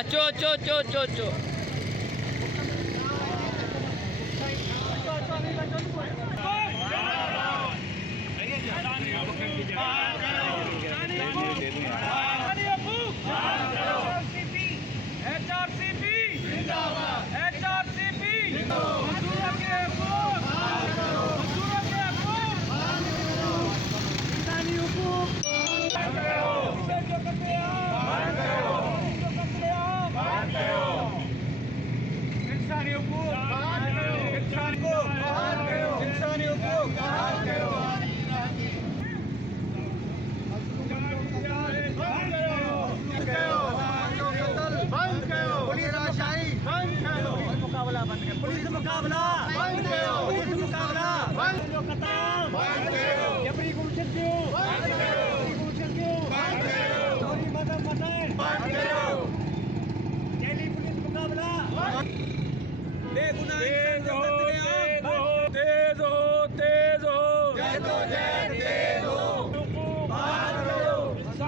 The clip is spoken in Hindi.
अचो अचो अचो अचो अचो पुलिस मुकाबला बंद करो, पुलिस मुकाबला बंद करो, खत्म बंद करो, जबरी गुमशुद क्यों बंद करो, गुमशुद क्यों बंद करो, चोरी मदद मदद बंद करो, दिल्ली पुलिस मुकाबला बेगुनाह तेज हो तेज हो तेज हो, जय तो जय